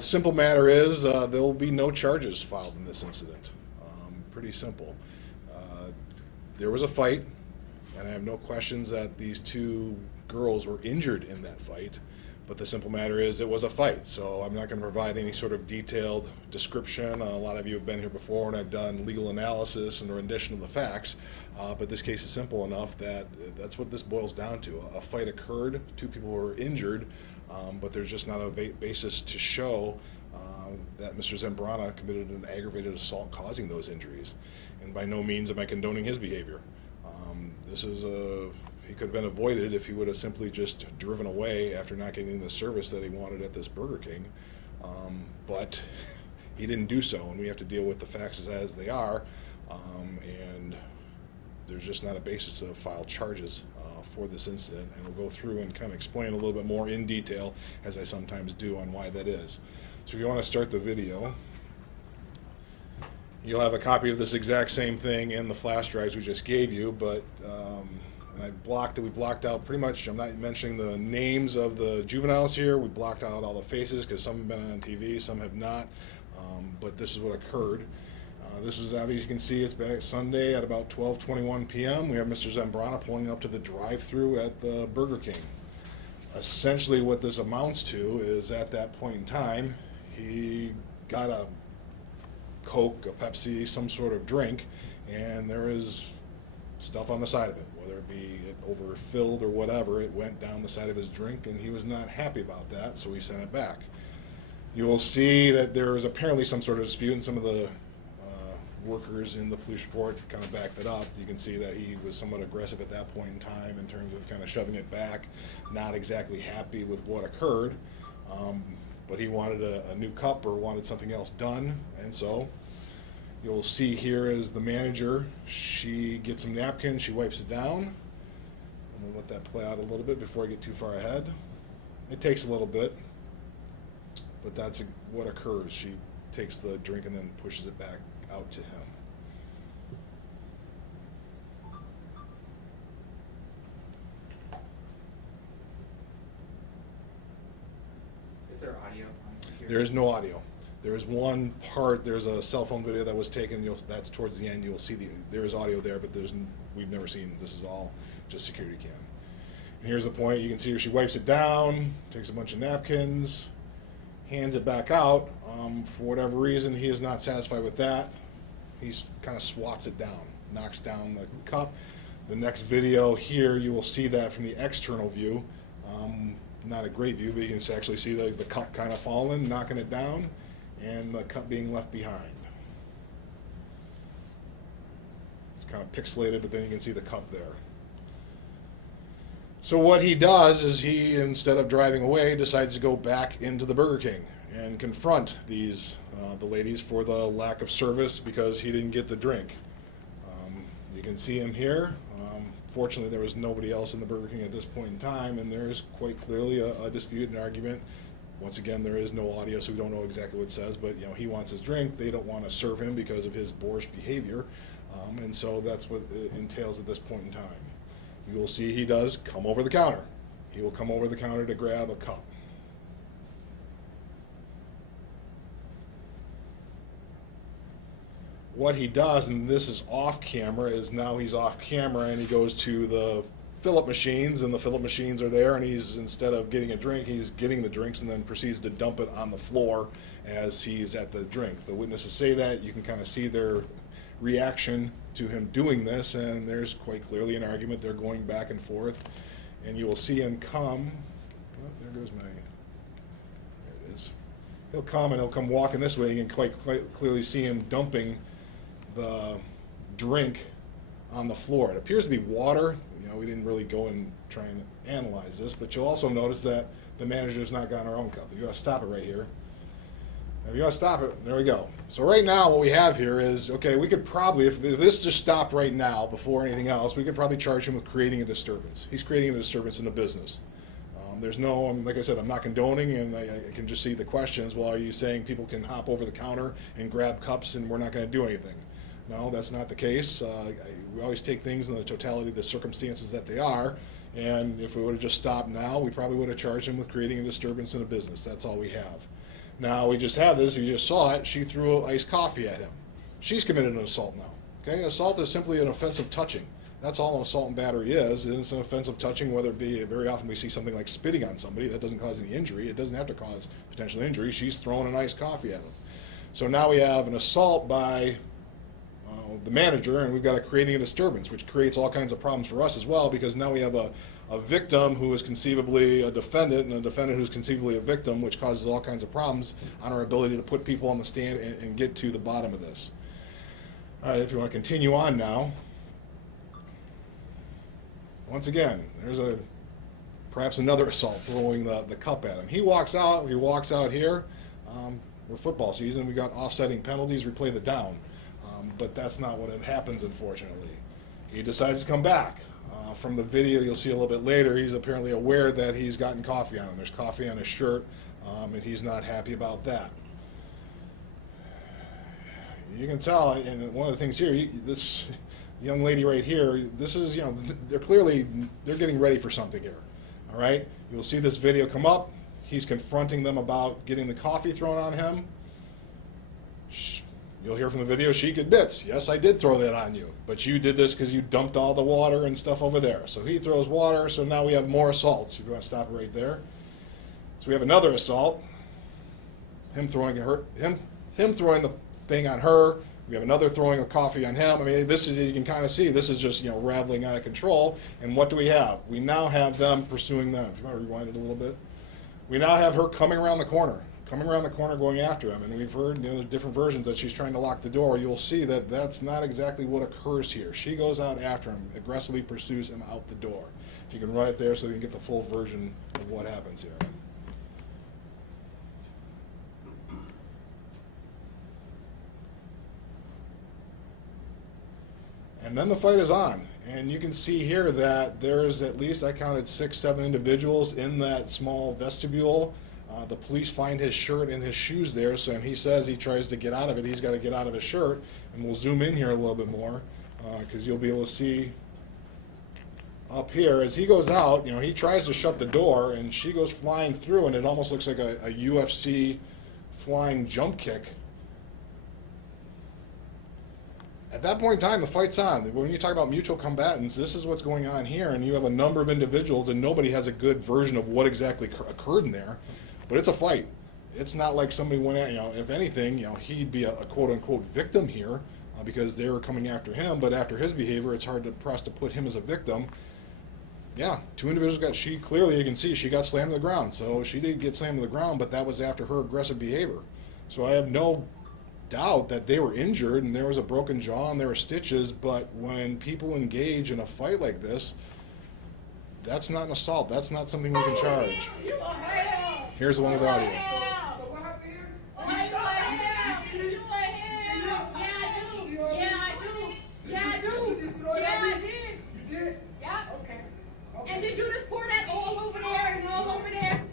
Simple matter is there will be no charges filed in this incident. Pretty simple. There was a fight, and I have no questions that these two girls were injured in that fight, but the simple matter is it was a fight, so I'm not going to provide any sort of detailed description. A lot of you have been here before, and I've done legal analysis and a rendition of the facts, but this case is simple enough that that's what this boils down to. A fight occurred, two people were injured, but there's just not a basis to show that Mr. Zambrana committed an aggravated assault causing those injuries. And by no means am I condoning his behavior. He could have been avoided if he would have simply just driven away after not getting the service that he wanted at this Burger King. But he didn't do so, and we have to deal with the facts as they are. And there's just not a basis to file charges for this incident, and we'll go through and kind of explain a little bit more in detail, as I sometimes do, on why that is. So if you want to start the video, you'll have a copy of this exact same thing in the flash drives we just gave you, but we blocked out pretty much, I'm not mentioning the names of the juveniles here, we blocked out all the faces because some have been on TV, some have not, but this is what occurred. This is, as you can see, it's back Sunday at about 12:21 p.m. We have Mr. Zambrana pulling up to the drive-thru at the Burger King. Essentially what this amounts to is, at that point in time, he got a Coke, a Pepsi, some sort of drink, and there is stuff on the side of it, whether it be it overfilled or whatever. It went down the side of his drink, and he was not happy about that, so he sent it back. You will see that there was apparently some sort of dispute, and some of the workers in the police report kind of backed it up. You can see that he was somewhat aggressive at that point in time in terms of kind of shoving it back, not exactly happy with what occurred, but he wanted a new cup or wanted something else done. And so you'll see here is the manager, she gets some napkins, she wipes it down. I'm going to let that play out a little bit before I get too far ahead. It takes a little bit, but that's what occurs. She takes the drink and then pushes it back out to him. Is there audio on security? There is no audio. There is one part, there's a cell phone video that was taken, that's towards the end, you'll see there is audio there, but we've never seen, this is all just security cam. And here's the point, you can see her, she wipes it down, takes a bunch of napkins, hands it back out. For whatever reason, he is not satisfied with that. He kind of swats it down, knocks down the cup. The next video here, you will see that from the external view. Not a great view, but you can actually see the cup kind of falling, knocking it down, and the cup being left behind. It's kind of pixelated, but then you can see the cup there. So what he does is he, instead of driving away, decides to go back into the Burger King and confront these the ladies for the lack of service because he didn't get the drink. You can see him here. Fortunately, there was nobody else in the Burger King at this point in time, and there is quite clearly a dispute and argument. Once again, there is no audio, so we don't know exactly what it says, but he wants his drink. They don't want to serve him because of his boorish behavior, and so that's what it entails at this point in time. You will see he does come over the counter. He will come over the counter to grab a cup. What he does, and this is off camera, is now he's off camera and he goes to the fill-up machines, and the fill-up machines are there, and he's, instead of getting a drink, he's getting the drinks and then proceeds to dump it on the floor as he's at the drink. The witnesses say that. You can kind of see their reaction to him doing this, and there's quite clearly an argument. They're going back and forth, and you will see him come. Oh, there goes my, there it is. He'll come and he'll come walking this way. You can quite clearly see him dumping the drink on the floor. It appears to be water. We didn't really go and try and analyze this, but you'll also notice that the manager's not got her own cup. You gotta stop it right here. If you want to stop it, there we go. So right now what we have here is, okay, we could probably, if this just stopped right now before anything else, we could probably charge him with creating a disturbance. He's creating a disturbance in the business. There's no, like I said, I'm not condoning, and I can just see the questions. Well, are you saying people can hop over the counter and grab cups and we're not going to do anything? No, that's not the case. We always take things in the totality of the circumstances that they are, and if we would have just stopped now, we probably would have charged him with creating a disturbance in a business. That's all we have. Now, we just had this, you just saw it, she threw iced coffee at him. She's committed an assault now. Okay, assault is simply an offensive touching. That's all an assault and battery is. It's an offensive touching, whether it be, very often we see something like spitting on somebody. That doesn't cause any injury. It doesn't have to cause potential injury. She's throwing an iced coffee at him. So now we have an assault by the manager, and we've got creating a disturbance, which creates all kinds of problems for us as well, because now we have a victim who is conceivably a defendant, and a defendant who's conceivably a victim, which causes all kinds of problems on our ability to put people on the stand and get to the bottom of this. All right, if you want to continue on now. Once again, there's perhaps another assault, throwing the cup at him. He walks out here. We're football season, we got offsetting penalties, we play the down. But that's not what happens, unfortunately. He decides to come back. From the video you'll see a little bit later, he's apparently aware that he's gotten coffee on him. There's coffee on his shirt, and he's not happy about that. You can tell, and one of the things here, this young lady right here, this is, they're getting ready for something here. All right? You'll see this video come up. He's confronting them about getting the coffee thrown on him. You'll hear from the video, she admits, yes, I did throw that on you, but you did this because you dumped all the water and stuff over there. So he throws water, so now we have more assaults. If you want to stop it right there. So we have another assault. Him throwing the thing on her. We have another throwing of coffee on him. I mean, this is, you can kind of see, this is just, raveling out of control. And what do we have? We now have them pursuing them. If you want to rewind it a little bit. We now have her coming around the corner going after him. And we've heard, there's different versions that she's trying to lock the door. You'll see that that's not exactly what occurs here. She goes out after him, aggressively pursues him out the door. If you can run it there so you can get the full version of what happens here. And then the fight is on. And you can see here that there's at least, I counted 6, 7 individuals in that small vestibule. The police find his shirt and his shoes there, so he says he tries to get out of it. He's got to get out of his shirt. And we'll zoom in here a little bit more, because you'll be able to see up here as he goes out. He tries to shut the door, and she goes flying through, and it almost looks like a UFC flying jump kick. At that point in time, the fight's on. When you talk about mutual combatants, this is what's going on here, and you have a number of individuals, and nobody has a good version of what exactly occurred in there. But it's a fight. It's not like somebody went at, if anything, he'd be a quote-unquote victim here because they were coming after him, but after his behavior, it's hard for us to put him as a victim. Yeah, 2 individuals clearly you can see she got slammed to the ground. So she did get slammed to the ground, but that was after her aggressive behavior. So I have no doubt that they were injured and there was a broken jaw and there were stitches, but when people engage in a fight like this, that's not an assault. That's not something we can charge. Here's the one with the audio. And did you just pour that all over there and all over there?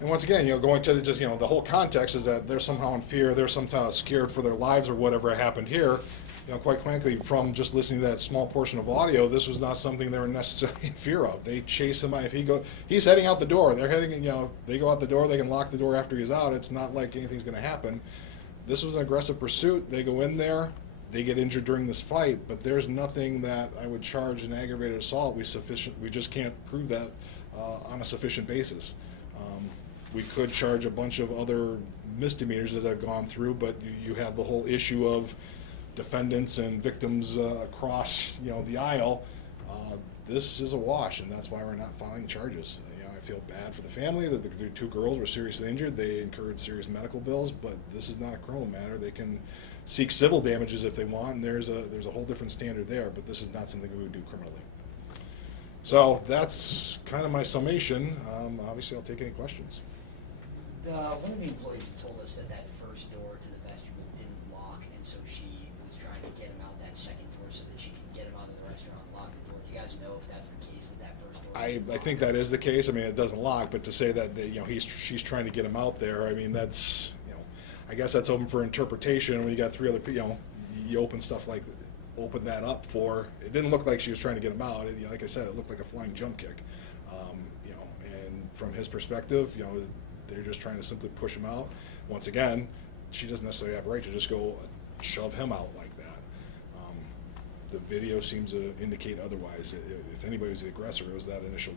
And once again, going to the whole context is that they're somehow in fear, they're somehow scared for their lives or whatever happened here. Quite frankly, from just listening to that small portion of audio, this was not something they were necessarily in fear of. They chase him out. If he's heading out the door. They're heading, they go out the door, they can lock the door after he's out. It's not like anything's going to happen. This was an aggressive pursuit. They go in there, they get injured during this fight, but there's nothing that I would charge an aggravated assault. We just can't prove that on a sufficient basis. We could charge a bunch of other misdemeanors as I've gone through, but you have the whole issue of defendants and victims across the aisle. This is a wash, and that's why we're not filing charges. I feel bad for the family that the 2 girls were seriously injured. They incurred serious medical bills, but this is not a criminal matter. They can seek civil damages if they want, and there's a whole different standard there, but this is not something we would do criminally. So that's kind of my summation. Obviously, I'll take any questions. One of the employees told us that first door to the vestibule didn't lock, and so she was trying to get him out that second door so that she could get him out of the restaurant and lock the door. Do you guys know if that's the case, that first door? I think that is the case. I mean, it doesn't lock, but to say that she's trying to get him out there, I mean, that's I guess that's open for interpretation. When you got 3 other people, you open that up for. It didn't look like she was trying to get him out. Like I said, it looked like a flying jump kick. And from his perspective, they're just trying to simply push him out. Once again, she doesn't necessarily have a right to just go shove him out like that. The video seems to indicate otherwise. If anybody was the aggressor, it was that initial,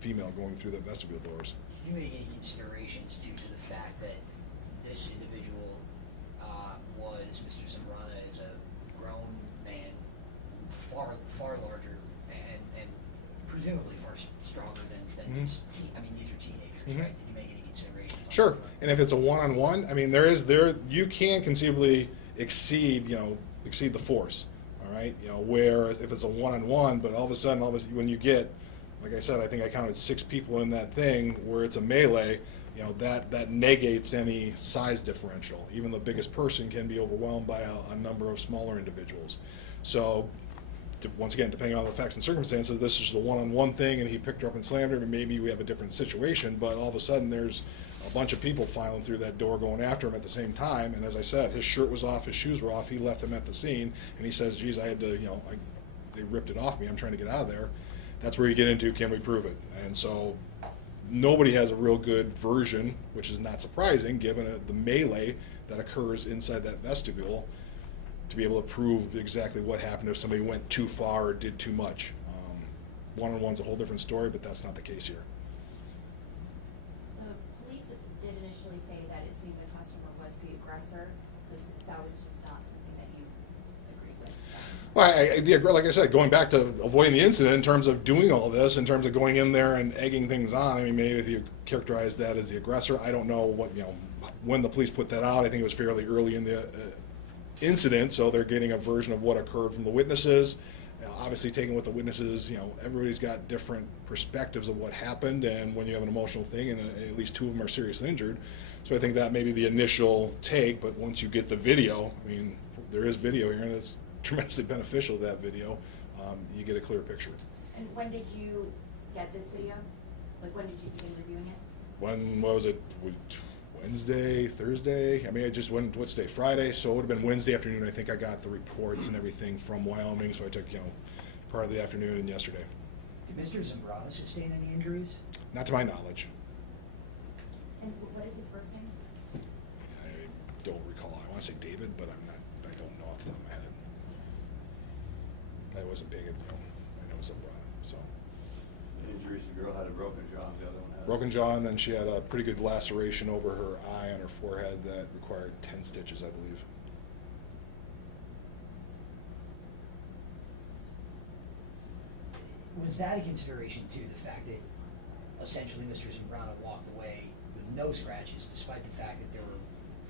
female going through the vestibule doors. Did you make any considerations due to the fact that this individual was Mr. Zambrana is a grown man, far larger and presumably far stronger than his I mean, these are teenagers, right? Did you make any considerations? Sure. And if it's a one-on-one, I mean, you can conceivably exceed the force. All right. Where if it's a one-on-one, but all of a sudden, when you get, like I said, I think I counted 6 people in that thing where it's a melee. That negates any size differential. Even the biggest person can be overwhelmed by a number of smaller individuals. So, once again, depending on the facts and circumstances, this is the one-on-one thing, and he picked her up and slammed her, and maybe we have a different situation, but all of a sudden there's a bunch of people filing through that door going after him at the same time, and as I said, his shirt was off, his shoes were off, he left them at the scene, and he says, geez, I had to, they ripped it off me, I'm trying to get out of there. That's where you get into, can we prove it? And so nobody has a real good version, which is not surprising given the melee that occurs inside that vestibule, to be able to prove exactly what happened if somebody went too far or did too much. One-on-one's a whole different story, but that's not the case here. The police did initially say that it seemed the customer was the aggressor, so that was just not something that you agreed with. Well, like I said, going back to avoiding the incident in terms of doing all this, in terms of going in there and egging things on, I mean, maybe if you characterize that as the aggressor, I don't know when the police put that out. I think it was fairly early in the incident, so they're getting a version of what occurred from the witnesses. Obviously, taking with the witnesses, everybody's got different perspectives of what happened, and when you have an emotional thing, and at least 2 of them are seriously injured, so I think that may be the initial take. But once you get the video, I mean, there is video here, and it's tremendously beneficial, that video. You get a clear picture. And when did you get this video? Like, when did you begin reviewing it? What was it? Wednesday, Thursday? I mean, I just went, what's today? Friday, so it would have been Wednesday afternoon. I think I got the reports and everything from Wyoming, so I took, part of the afternoon and yesterday. Did Mr. Zambrana sustain any injuries? Not to my knowledge. And what is his first name? I don't recall. I want to say David, but I don't know off the top of my head. I wasn't paying it, I know Zambrana, so. The injuries, the girl had a broken jaw, the other one had Broken jaw, and then she had a pretty good laceration over her eye on her forehead that required 10 stitches, I believe. Was that a consideration too, the fact that essentially Mr. Zambrana walked away with no scratches, despite the fact that there were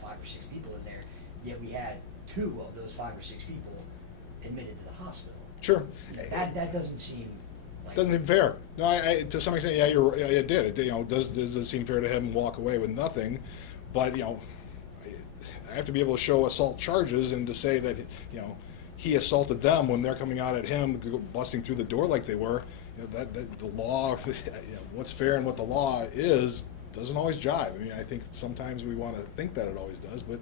5 or 6 people in there, yet we had 2 of those 5 or 6 people admitted to the hospital? Sure. That doesn't seem like... Doesn't seem fair. No, I to some extent, yeah, it did. Does it seem fair to have him walk away with nothing? But I have to be able to show assault charges, and to say that he assaulted them when they're coming out at him, busting through the door like they were. That the law, what's fair and what the law is, doesn't always jive. I mean, I think sometimes we want to think that it always does, but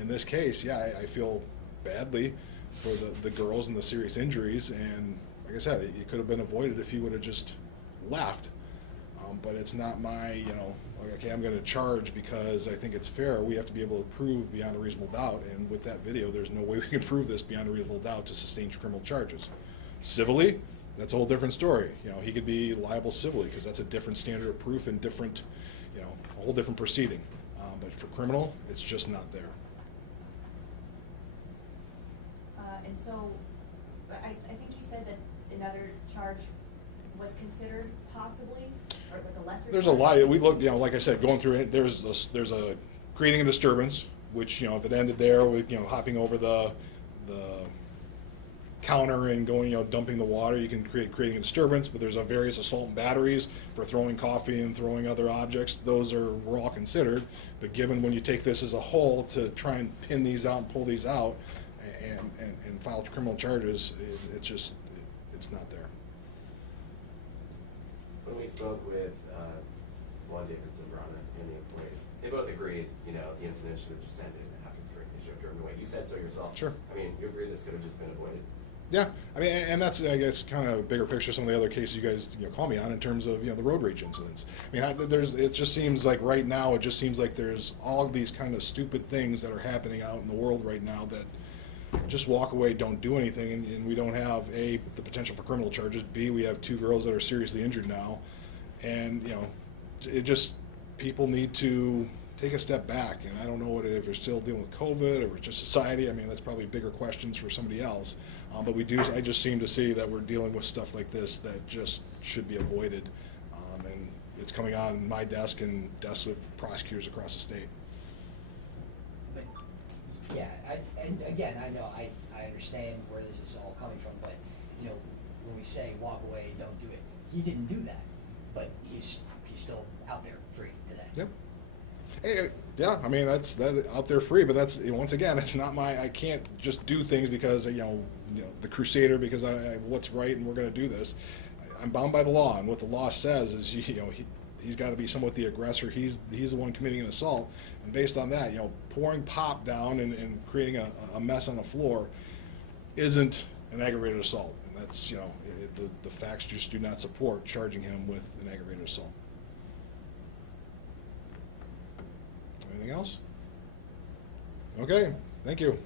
in this case, yeah, I feel badly for the girls and the serious injuries, and like I said, it could have been avoided if he would have just left. But it's not my, okay, I'm going to charge because I think it's fair. We have to be able to prove beyond a reasonable doubt, and with that video, there's no way we can prove this beyond a reasonable doubt to sustain criminal charges. Civilly, that's a whole different story. He could be liable civilly because that's a different standard of proof and different, a whole different proceeding. But for criminal, it's just not there. And so, I think you said that another charge was considered possibly, or like a lesser. There's a lot. We look, like I said, going through it. There's a creating a disturbance, which if it ended there with hopping over the counter and going dumping the water, you can creating a disturbance. But there's various assault and batteries for throwing coffee and throwing other objects. Those were all considered. But given when you take this as a whole to try and pin these out and pull these out and file criminal charges, it's not there. When we spoke with Juan David Zambrana and the employees, they both agreed, the incident should have just ended after the drink issue driven away. You said so yourself. Sure. I mean, you agree this could have just been avoided? Yeah, I mean, and that's, I guess, kind of a bigger picture. Some of the other cases you guys call me on in terms of the road rage incidents. I mean, it just seems like right now it just seems like there's all these kind of stupid things that are happening out in the world right now that just walk away, don't do anything, and we don't have the potential for criminal charges. B, we have 2 girls that are seriously injured now, and it just, people need to take a step back. And I don't know if we're still dealing with COVID or just society. I mean, that's probably bigger questions for somebody else. But I just seem to see that we're dealing with stuff like this that just should be avoided. And it's coming on my desk and desks of prosecutors across the state. But, yeah, and again, I know, I understand where this is all coming from, but, when we say walk away, don't do it, he didn't do that, but he's still out there free today. Yep. Hey, yeah, I mean, that's out there free, but that's, once again, it's not I can't just do things because, the Crusader, because what's right and we're going to do this. I'm bound by the law, and what the law says is, he's got to be somewhat the aggressor. He's the one committing an assault, and based on that, pouring pop down and creating a mess on the floor isn't an aggravated assault, and that's, the facts just do not support charging him with an aggravated assault. Anything else? Okay, thank you.